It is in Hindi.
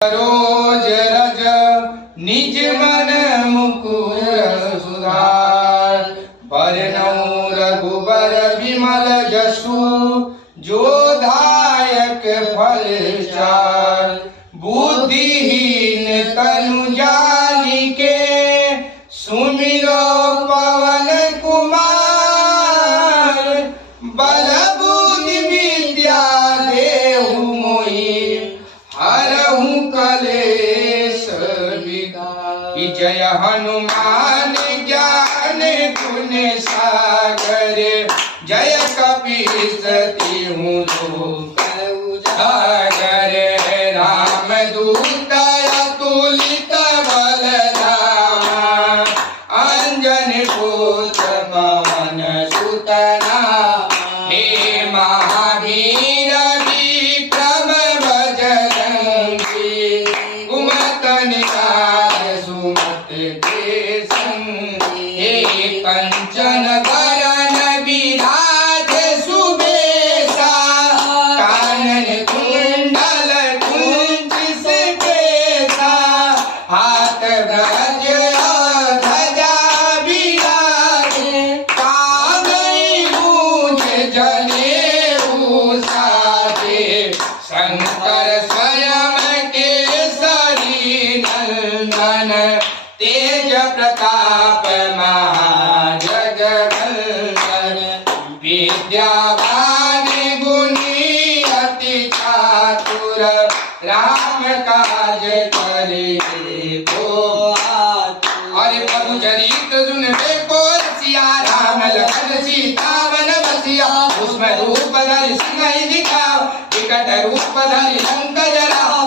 रोज रज निज मन मुकुर सुधार। बरनउँ रघुबर विमल जसु जो दायक फल चार। बुद्धिहीन तनु जानिके सुमिरो पवन कुमार। बल बुद्धि विद्या देहु मोहि हरहु कलेश विकार। जय हनुमान ज्ञान गुण सागर। जय कपीस तिहु लोक उजागर। रामदूत अतुलित बल धामा। अंजनी पुत्र पवन सुत नामा। हे महावीर विक्रम बजरंगी। कुमत निकार सुमत के संगी। हे कंचन बरन विराज सुबेसा। कानन कुंडल कुंचित केसा। हाथ ब्रज ध्वजा विराजे। कांधे मूंज जनेऊ साजे। शंकर स्वयं केसरी नंदन। तेज प्रताप महाजगवंदन। विद्यावान गुणी अति चातुर। राम काज करे को आतुर। अरे प्रभु चरित सुन देखो रसिया। राम लखन सीता वन बसिया। उसमें रूप धरि सिंह दिखाओ। विकट रूप धरि लंक जराओ।